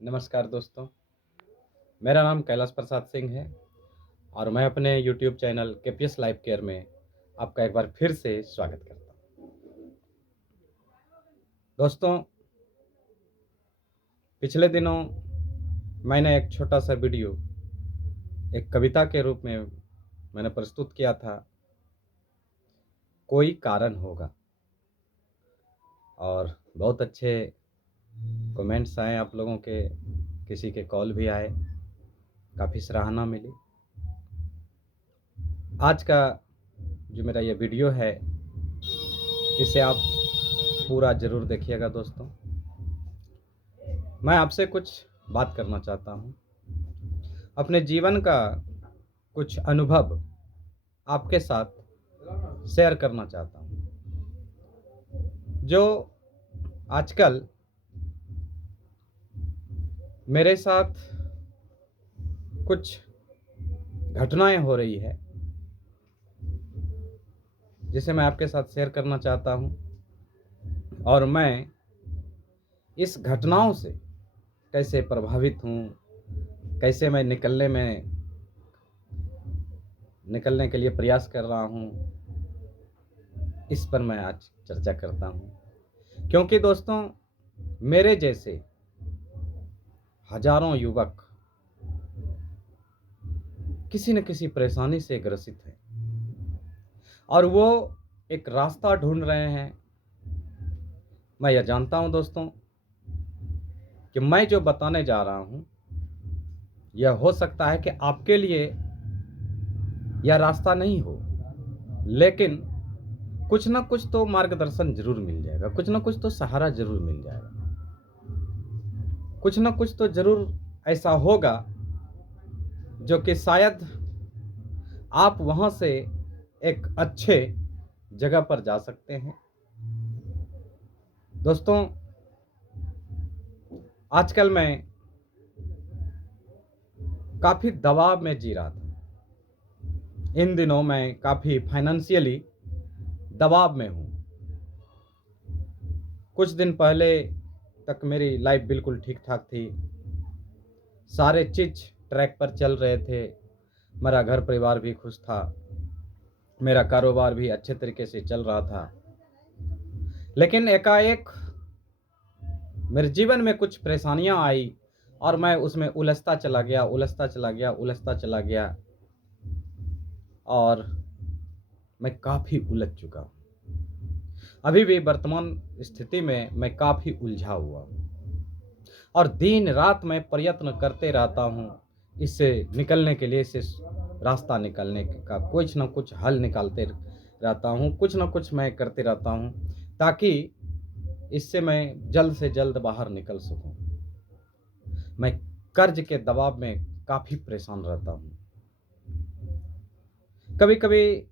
नमस्कार दोस्तों, मेरा नाम कैलाश प्रसाद सिंह है और मैं अपने YouTube channel KPS life care में आपका एक बार फिर से स्वागत करता हूँ। दोस्तों, पिछले दिनों मैंने एक छोटा सा वीडियो एक कविता के रूप में मैंने प्रस्तुत किया था, कोई कारण होगा, और बहुत अच्छे कमेंट्स आए आप लोगों के, किसी के कॉल भी आए, काफ़ी सराहना मिली। आज का जो मेरा ये वीडियो है, इसे आप पूरा ज़रूर देखिएगा दोस्तों। मैं आपसे कुछ बात करना चाहता हूँ, अपने जीवन का कुछ अनुभव आपके साथ शेयर करना चाहता हूँ, जो आजकल मेरे साथ कुछ घटनाएं हो रही है, जिसे मैं आपके साथ शेयर करना चाहता हूँ। और मैं इस घटनाओं से कैसे प्रभावित हूँ, कैसे मैं निकलने के लिए प्रयास कर रहा हूँ, इस पर मैं आज चर्चा करता हूँ। क्योंकि दोस्तों, मेरे जैसे हजारों युवक किसी न किसी परेशानी से ग्रसित हैं और वो एक रास्ता ढूंढ रहे हैं। मैं यह जानता हूं दोस्तों कि मैं जो बताने जा रहा हूं, यह हो सकता है कि आपके लिए यह रास्ता नहीं हो, लेकिन कुछ ना कुछ तो मार्गदर्शन जरूर मिल जाएगा, कुछ ना कुछ तो सहारा जरूर मिल जाएगा, कुछ ना कुछ तो जरूर ऐसा होगा जो कि शायद आप वहां से एक अच्छे जगह पर जा सकते हैं। दोस्तों, आजकल मैं काफ़ी दबाव में जी रहा था। इन दिनों मैं काफ़ी फाइनेंशियली दबाव में हूँ। कुछ दिन पहले तक मेरी लाइफ बिल्कुल ठीक ठाक थी, सारे चीज़ ट्रैक पर चल रहे थे, मेरा घर परिवार भी खुश था, मेरा कारोबार भी अच्छे तरीके से चल रहा था। लेकिन एकाएक मेरे जीवन में कुछ परेशानियां आई और मैं उसमें उलझता चला गया और मैं काफ़ी उलझ चुका हूँ। अभी भी वर्तमान स्थिति में मैं काफ़ी उलझा हुआ हूँ और दिन रात मैं प्रयत्न करते रहता हूँ इससे निकलने के लिए, इससे रास्ता निकलने का कुछ ना कुछ हल निकालते रहता हूँ, कुछ ना कुछ मैं करते रहता हूँ ताकि इससे मैं जल्द से जल्द बाहर निकल सकूं। मैं कर्ज के दबाव में काफ़ी परेशान रहता हूं। कभी कभी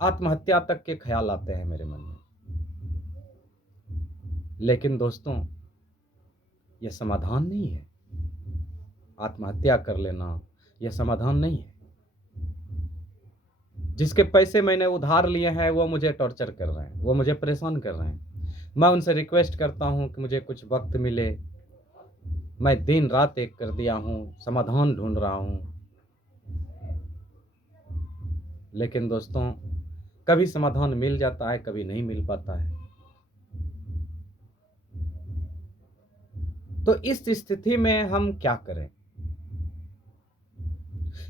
आत्महत्या तक के ख्याल आते हैं मेरे मन में। लेकिन दोस्तों, यह समाधान नहीं है। आत्महत्या कर लेना यह समाधान नहीं है। जिसके पैसे मैंने उधार लिए हैं वो मुझे टॉर्चर कर रहे हैं, वो मुझे परेशान कर रहे हैं। मैं उनसे रिक्वेस्ट करता हूं कि मुझे कुछ वक्त मिले। मैं दिन रात एक कर दिया हूं, समाधान ढूंढ रहा हूं, लेकिन दोस्तों, कभी समाधान मिल जाता है, कभी नहीं मिल पाता है। तो इस स्थिति में हम क्या करें?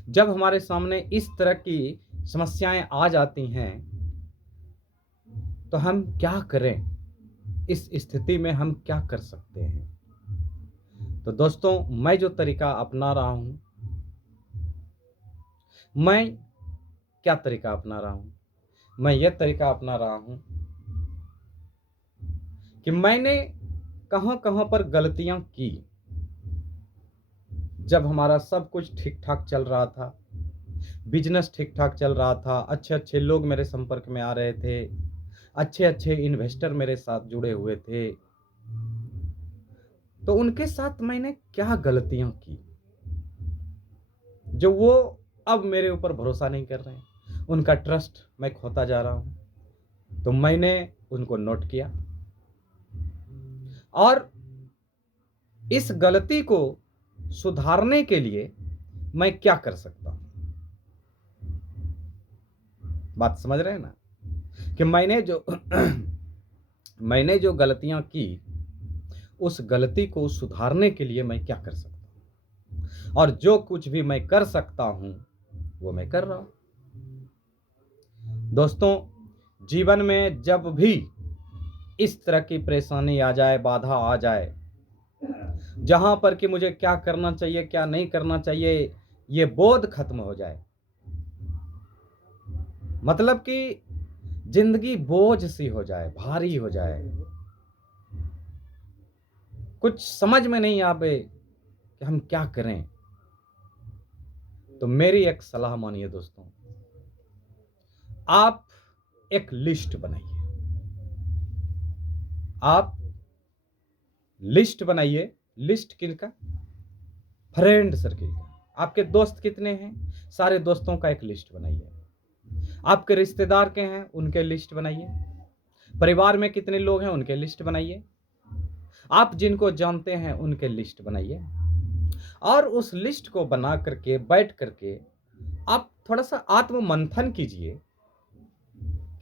जब हमारे सामने इस तरह की समस्याएं आ जाती हैं, तो हम क्या करें? इस स्थिति में हम क्या कर सकते हैं? तो दोस्तों, मैं जो तरीका अपना रहा हूं, मैं क्या तरीका अपना रहा हूं? मैं यह तरीका अपना रहा हूं कि मैंने कहां कहां पर गलतियां की। जब हमारा सब कुछ ठीक ठाक चल रहा था, बिजनेस ठीक ठाक चल रहा था, अच्छे अच्छे लोग मेरे संपर्क में आ रहे थे, अच्छे अच्छे इन्वेस्टर मेरे साथ जुड़े हुए थे, तो उनके साथ मैंने क्या गलतियां की जो वो अब मेरे ऊपर भरोसा नहीं कर रहे हैं। उनका ट्रस्ट मैं खोता जा रहा हूं। तो मैंने उनको नोट किया और इस गलती को सुधारने के लिए मैं क्या कर सकता हूं? बात समझ रहे हैं ना कि मैंने जो गलतियां की, उस गलती को सुधारने के लिए मैं क्या कर सकता हूं, और जो कुछ भी मैं कर सकता हूं वो मैं कर रहा हूं। दोस्तों, जीवन में जब भी इस तरह की परेशानी आ जाए, बाधा आ जाए, जहां पर कि मुझे क्या करना चाहिए क्या नहीं करना चाहिए ये बोध खत्म हो जाए, मतलब कि जिंदगी बोझ सी हो जाए, भारी हो जाए, कुछ समझ में नहीं आवे कि हम क्या करें, तो मेरी एक सलाह मानिए दोस्तों, आप एक लिस्ट बनाइए। आप लिस्ट बनाइए। लिस्ट किनका? फ्रेंड सर्किल का। आपके दोस्त कितने हैं? सारे दोस्तों का एक लिस्ट बनाइए। आपके रिश्तेदार के हैं, उनके लिस्ट बनाइए। परिवार में कितने लोग हैं, उनके लिस्ट बनाइए। आप जिनको जानते हैं उनके लिस्ट बनाइए, और उस लिस्ट को बना करके बैठ करके आप थोड़ा सा आत्म मंथन कीजिए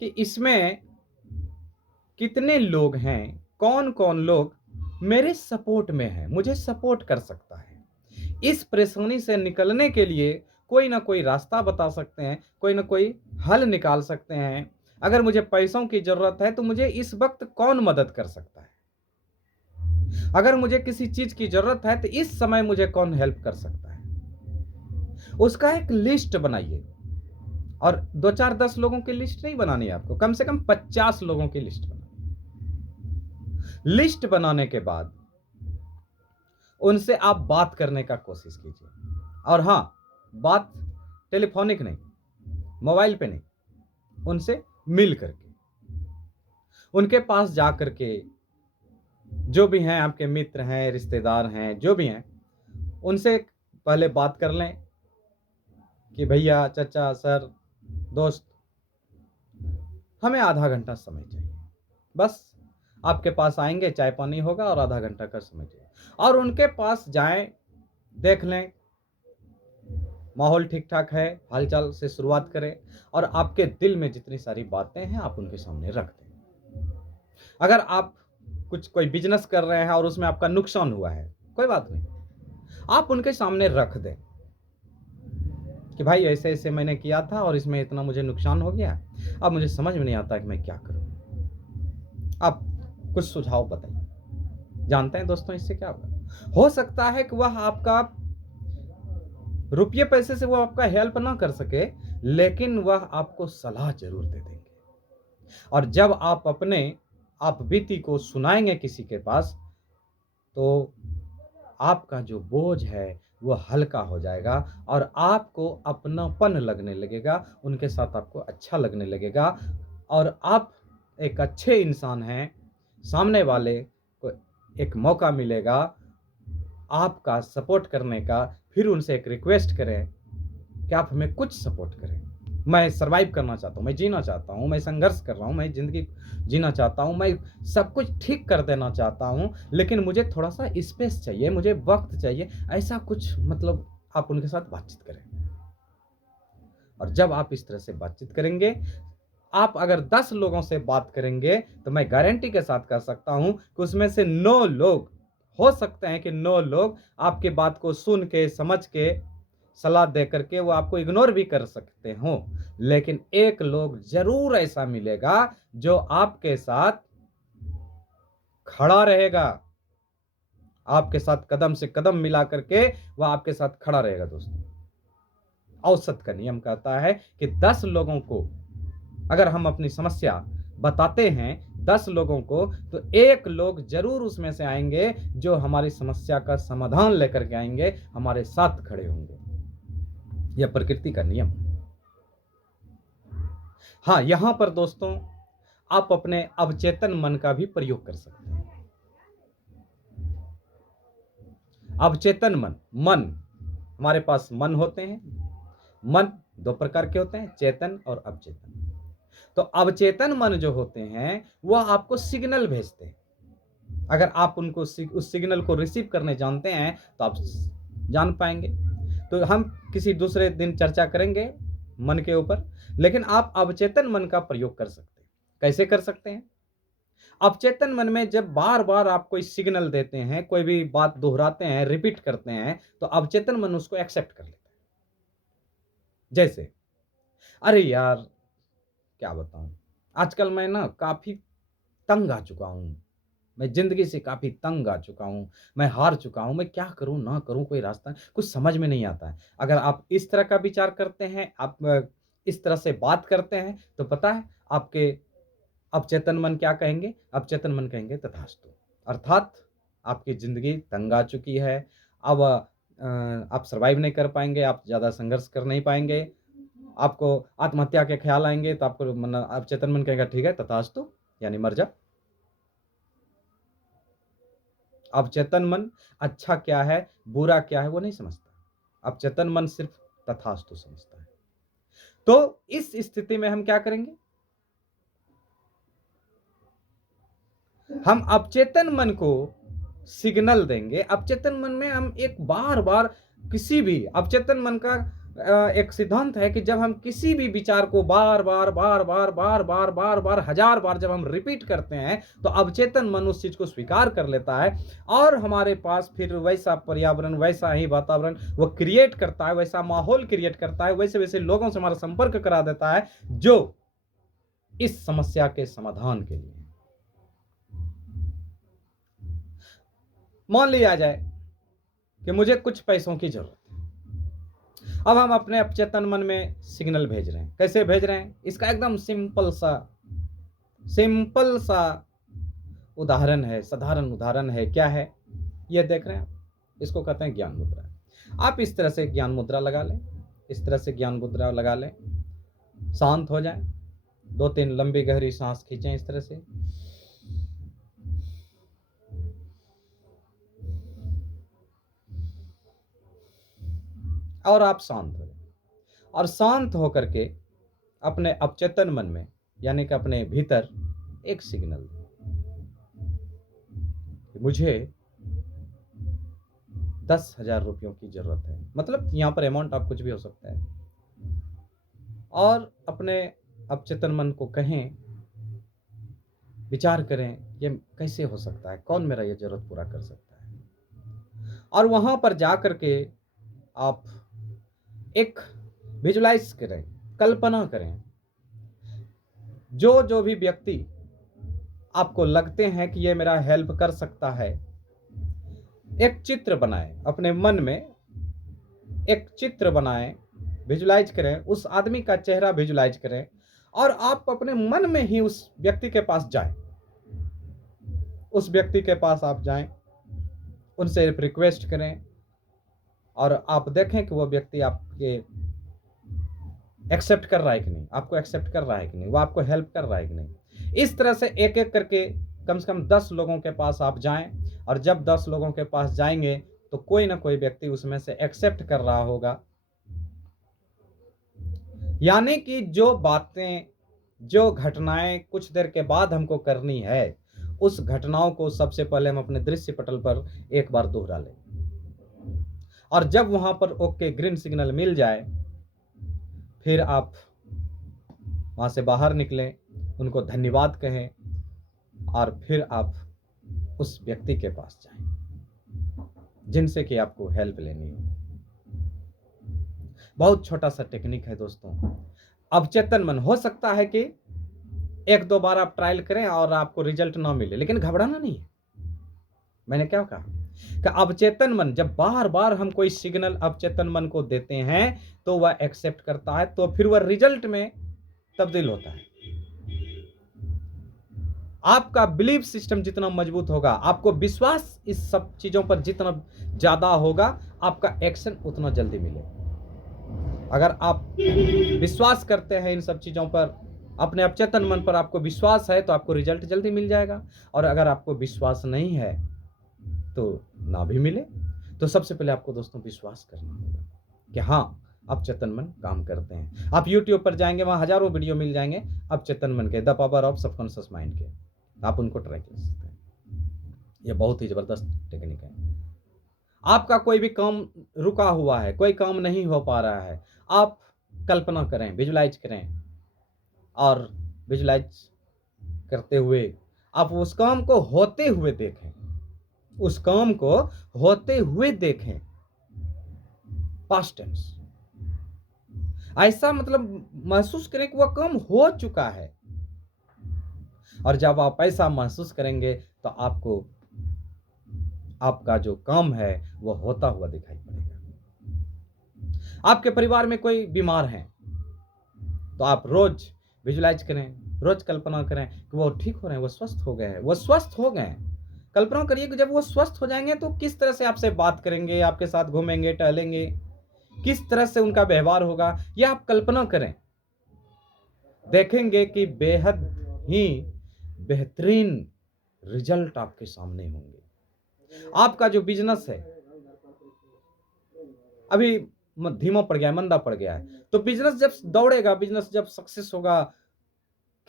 कि इसमें कितने लोग हैं, कौन कौन लोग मेरे सपोर्ट में हैं, मुझे सपोर्ट कर सकता है। इस परेशानी से निकलने के लिए कोई ना कोई रास्ता बता सकते हैं, कोई ना कोई हल निकाल सकते हैं। अगर मुझे पैसों की जरूरत है तो मुझे इस वक्त कौन मदद कर सकता है? अगर मुझे किसी चीज की जरूरत है तो इस समय मुझे कौन हेल्प कर सकता है? उसका एक लिस्ट बनाइए। और 2 4 10 लोगों की लिस्ट नहीं बनानी है आपको, कम से कम 50 लोगों की लिस्ट बनानी। लिस्ट बनाने के बाद उनसे आप बात करने का कोशिश कीजिए। और हां, बात टेलीफोनिक नहीं, मोबाइल पे नहीं, उनसे मिल करके, उनके पास जा करके, जो भी हैं आपके मित्र हैं, रिश्तेदार हैं, जो भी हैं, उनसे पहले बात कर लें कि भैया, चाचा, सर, दोस्त, हमें आधा घंटा समय चाहिए। बस आपके पास आएंगे, चाय पानी होगा और आधा घंटा का समय चाहिए। और उनके पास जाएं, देख लें माहौल ठीक ठाक है, हालचाल से शुरुआत करें, और आपके दिल में जितनी सारी बातें हैं आप उनके सामने रख दें। अगर आप कोई बिजनेस कर रहे हैं और उसमें आपका नुकसान हुआ है, कोई बात नहीं, आप उनके सामने रख दें कि भाई ऐसे ऐसे मैंने किया था और इसमें इतना मुझे नुकसान हो गया, अब मुझे समझ में नहीं आता कि मैं क्या करूं, आप कुछ सुझाव बताइए। जानते हैं दोस्तों, इससे क्या होगा? हो सकता है कि वह आपका रुपये पैसे से वो आपका हेल्प ना कर सके, लेकिन वह आपको सलाह जरूर दे देंगे। और जब आप अपने आप बीती को सुनाएंगे किसी के पास, तो आपका जो बोझ है वो हल्का हो जाएगा, और आपको अपनापन लगने लगेगा, उनके साथ आपको अच्छा लगने लगेगा, और आप एक अच्छे इंसान हैं। सामने वाले को एक मौका मिलेगा आपका सपोर्ट करने का। फिर उनसे एक रिक्वेस्ट करें कि आप हमें कुछ सपोर्ट करें। मैं सर्वाइव करना चाहता हूँ, मैं जीना चाहता हूँ, मैं संघर्ष कर रहा हूँ, मैं ज़िंदगी जीना चाहता हूँ, मैं सब कुछ ठीक कर देना चाहता हूँ, लेकिन मुझे थोड़ा-सा स्पेस चाहिए, मुझे वक़्त चाहिए। ऐसा कुछ, मतलब आप उनके साथ बातचीत करें। और जब आप इस तरह से बातचीत करेंगे, आप अगर 10 लोगों से बात करेंगे, तो मैं गारंटी के साथ कह सकता हूँ कि उसमें से 9 लोग, हो सकते हैं कि 9 लोग आपकी बात को सुन के, समझ के, सलाह दे करके वो आपको इग्नोर भी कर सकते हों, लेकिन 1 लोग ज़रूर ऐसा मिलेगा जो आपके साथ खड़ा रहेगा। आपके साथ कदम से कदम मिला करके वह आपके साथ खड़ा रहेगा दोस्तों। औसत का नियम कहता है कि 10 लोगों को अगर हम अपनी समस्या बताते हैं, 10 लोगों को, तो 1 लोग ज़रूर उसमें से आएँगे जो हमारी समस्या का समाधान लेकर के आएँगे, हमारे साथ खड़े होंगे। यह प्रकृति का नियम है। हाँ, यहाँ पर दोस्तों आप अपने अवचेतन मन का भी प्रयोग कर सकते हैं। अवचेतन मन, हमारे पास मन होते हैं। मन 2 प्रकार के होते हैं, चेतन और अवचेतन। तो अवचेतन मन जो होते हैं, वह आपको सिग्नल भेजते हैं। अगर आप उनको उस सिग्नल को रिसीव करने जानते हैं तो आप जान पाएंगे। तो हम किसी दूसरे दिन चर्चा करेंगे मन के ऊपर, लेकिन आप अवचेतन मन का प्रयोग कर सकते हैं। कैसे कर सकते हैं? अवचेतन मन में जब बार बार आप कोई सिग्नल देते हैं, कोई भी बात दोहराते हैं, रिपीट करते हैं, तो अवचेतन मन उसको एक्सेप्ट कर लेता है। जैसे, अरे यार, क्या बताऊं, आजकल मैं ना काफी तंग आ चुका हूं, मैं जिंदगी से काफी तंग आ चुका हूं, मैं हार चुका हूं, मैं क्या करूं ना करूं, कोई रास्ता कुछ समझ में नहीं आता है। अगर आप इस तरह का विचार करते हैं, आप इस तरह से बात करते हैं, तो पता है आपके अवचेतन मन क्या कहेंगे? अवचेतन मन कहेंगे तथास्तु। अर्थात आपकी ज़िंदगी तंग आ चुकी है, अब आप सर्वाइव नहीं कर पाएँगे, आप ज़्यादा संघर्ष कर नहीं पाएँगे, आपको आत्महत्या के ख़्याल आएँगे, तो आपको अवचेतन मन कहेगा ठीक है तथास्तु, यानी मर जा। अवचेतन मन अच्छा क्या है, बुरा क्या है वो नहीं समझता। अवचेतन मन सिर्फ तथास्तु समझता है। तो इस स्थिति में हम क्या करेंगे? हम अवचेतन मन को सिग्नल देंगे। अवचेतन मन में हम एक बार-बार किसी भी अवचेतन मन का एक सिद्धांत है कि जब हम किसी भी विचार को बार-बार, बार-बार, बार-बार, बार-बार, हज़ार बार जब हम रिपीट करते हैं, तो अवचेतन मन उस चीज़ को स्वीकार कर लेता है और हमारे पास फिर वैसा पर्यावरण, वैसा ही वातावरण वो क्रिएट करता है, वैसा माहौल क्रिएट करता है, वैसे-वैसे लोगों से हमारा संपर्क करा देता है, जो इस समस्या के समाधान के लिए। मान लिया जाए कि मुझे कुछ पैसों की ज़रूरत है। अब हम अपने अवचेतन मन में सिग्नल भेज रहे हैं। कैसे भेज रहे हैं? इसका एकदम सिंपल सा उदाहरण है, साधारण उदाहरण है। क्या है? ये देख रहे हैं आप? इसको कहते हैं ज्ञान मुद्रा। आप इस तरह से ज्ञान मुद्रा लगा लें, इस तरह से ज्ञान मुद्रा लगा लें, शांत हो जाएँ, 2-3 लंबी गहरी साँस खींचें इस तरह से। और आप शांत हो जाएं और शांत होकर के अपने अवचेतन मन में यानी कि अपने भीतर एक सिग्नल दें कि मुझे 10,000 रुपयों की जरूरत है। मतलब यहाँ पर अमाउंट आप कुछ भी हो सकता है। और अपने अवचेतन मन को कहें, विचार करें ये कैसे हो सकता है, कौन मेरा ये जरूरत पूरा कर सकता है। और वहां पर जा कर के आप एक विजुलाइज करें, कल्पना करें, जो जो भी व्यक्ति आपको लगते हैं कि ये मेरा हेल्प कर सकता है, एक चित्र बनाएं अपने मन में, एक चित्र बनाएं, विजुलाइज करें, उस आदमी का चेहरा विजुलाइज करें और आप अपने मन में ही उस व्यक्ति के पास जाएं। उस व्यक्ति के पास आप जाएं, उनसे रिक्वेस्ट करें और आप देखें कि वो व्यक्ति आपके एक्सेप्ट कर रहा है कि नहीं, आपको एक्सेप्ट कर रहा है कि नहीं, वो आपको हेल्प कर रहा है कि नहीं। इस तरह से एक एक करके कम से कम 10 लोगों के पास आप जाएं और जब 10 लोगों के पास जाएंगे तो कोई ना कोई व्यक्ति उसमें से एक्सेप्ट कर रहा होगा। यानी कि जो बातें, जो घटनाएं कुछ देर के बाद हमको करनी है, उस घटनाओं को सबसे पहले हम अपने दृश्य पटल पर एक बार दोहरा लें और जब वहां पर ओके ग्रीन सिग्नल मिल जाए, फिर आप वहां से बाहर निकलें, उनको धन्यवाद कहें और फिर आप उस व्यक्ति के पास जाएं जिनसे कि आपको हेल्प लेनी हो। बहुत छोटा सा टेक्निक है दोस्तों। अवचेतन मन, हो सकता है कि 1-2 बार आप ट्रायल करें और आपको रिजल्ट ना मिले, लेकिन घबराना नहीं है। मैंने क्या कहा कि अवचेतन मन जब बार बार हम कोई सिग्नल अवचेतन मन को देते हैं तो वह एक्सेप्ट करता है, तो फिर वह रिजल्ट में तब्दील होता है। आपका बिलीफ सिस्टम जितना मजबूत होगा, आपको विश्वास इस सब चीजों पर जितना ज्यादा होगा, आपका एक्शन उतना जल्दी मिलेगा। अगर आप विश्वास करते हैं इन सब चीजों पर, अपने अवचेतन मन पर आपको विश्वास है, तो आपको रिजल्ट जल्दी मिल जाएगा। और अगर आपको विश्वास नहीं है तो ना भी मिले। तो सबसे पहले आपको दोस्तों विश्वास करना होगा कि हाँ, अवचेतन मन काम करते हैं। आप YouTube पर जाएंगे, वहां हजारों वीडियो मिल जाएंगे अवचेतन मन के, the power of subconscious mind के, आप उनको ट्राई कर सकते हैं। ये बहुत ही ज़बरदस्त टेक्निक है। आपका कोई भी काम रुका हुआ है, कोई काम नहीं हो पा रहा है, आप कल्पना करें, विजुलाइज़ करें और विजुलाइज़ करते हुए आप उस काम को होते हुए देखें, उस काम को होते हुए देखें, पास्ट टेंस। ऐसा मतलब महसूस करें कि वह काम हो चुका है और जब आप ऐसा महसूस करेंगे तो आपको आपका जो काम है वो होता हुआ दिखाई पड़ेगा। आपके परिवार में कोई बीमार है तो आप रोज विजुलाइज करें, रोज कल्पना करें कि वो ठीक हो रहे हैं, वो स्वस्थ हो गए हैं, वो स्वस्थ हो गए हैं। कल्पना करिए कि जब वो स्वस्थ हो जाएंगे तो किस तरह से आपसे बात करेंगे, आपके साथ घूमेंगे, टहलेंगे, किस तरह से उनका व्यवहार होगा, यह आप कल्पना करें। देखेंगे कि बेहद ही बेहतरीन रिजल्ट आपके सामने होंगे। आपका जो बिजनेस है अभी धीमा पड़ गया है, मंदा पड़ गया है, तो बिजनेस जब दौड़ेगा, बिजनेस जब सक्सेस होगा,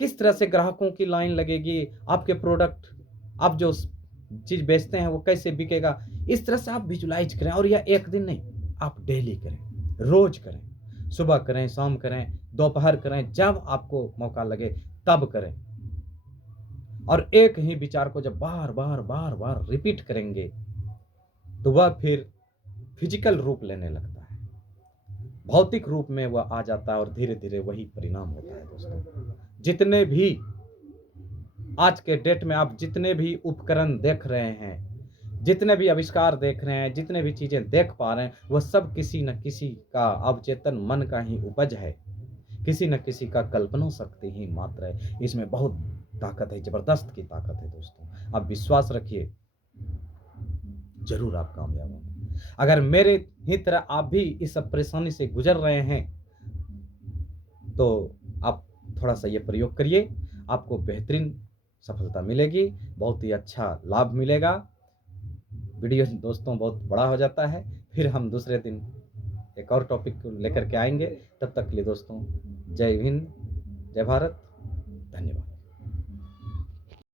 किस तरह से ग्राहकों की लाइन लगेगी, आपके प्रोडक्ट, आप जो चीज बेचते हैं वो कैसे बिकेगा, इस तरह से आप विजुलाइज करें। और यह एक दिन नहीं, आप डेली करें, रोज करें, सुबह करें, शाम करें, दोपहर करें, जब आपको मौका लगे तब करें। और एक ही विचार को जब बार बार बार बार रिपीट करेंगे तो वह फिर फिजिकल रूप लेने लगता है, भौतिक रूप में वह आ जाता है और धीरे धीरे वही परिणाम होता है। दोस्तों, जितने भी आज के डेट में आप जितने भी उपकरण देख रहे हैं, जितने भी आविष्कार देख रहे हैं, जितने भी चीजें देख पा रहे हैं, वह सब किसी न किसी का अवचेतन मन का ही उपज है, किसी न किसी का कल्पना शक्ति ही मात्र है। इसमें बहुत ताकत है, जबरदस्त की ताकत है। दोस्तों, आप विश्वास रखिए, जरूर आप कामयाब होंगे। अगर मेरे ही तरह आप भी इस सब परेशानी से गुजर रहे हैं तो आप थोड़ा सा ये प्रयोग करिए, आपको बेहतरीन सफलता मिलेगी, बहुत ही अच्छा लाभ मिलेगा। वीडियो दोस्तों बहुत बड़ा हो जाता है, फिर हम दूसरे दिन एक और टॉपिक को लेकर के आएंगे। तब तक के लिए दोस्तों, जय हिंद, जय भारत, धन्यवाद।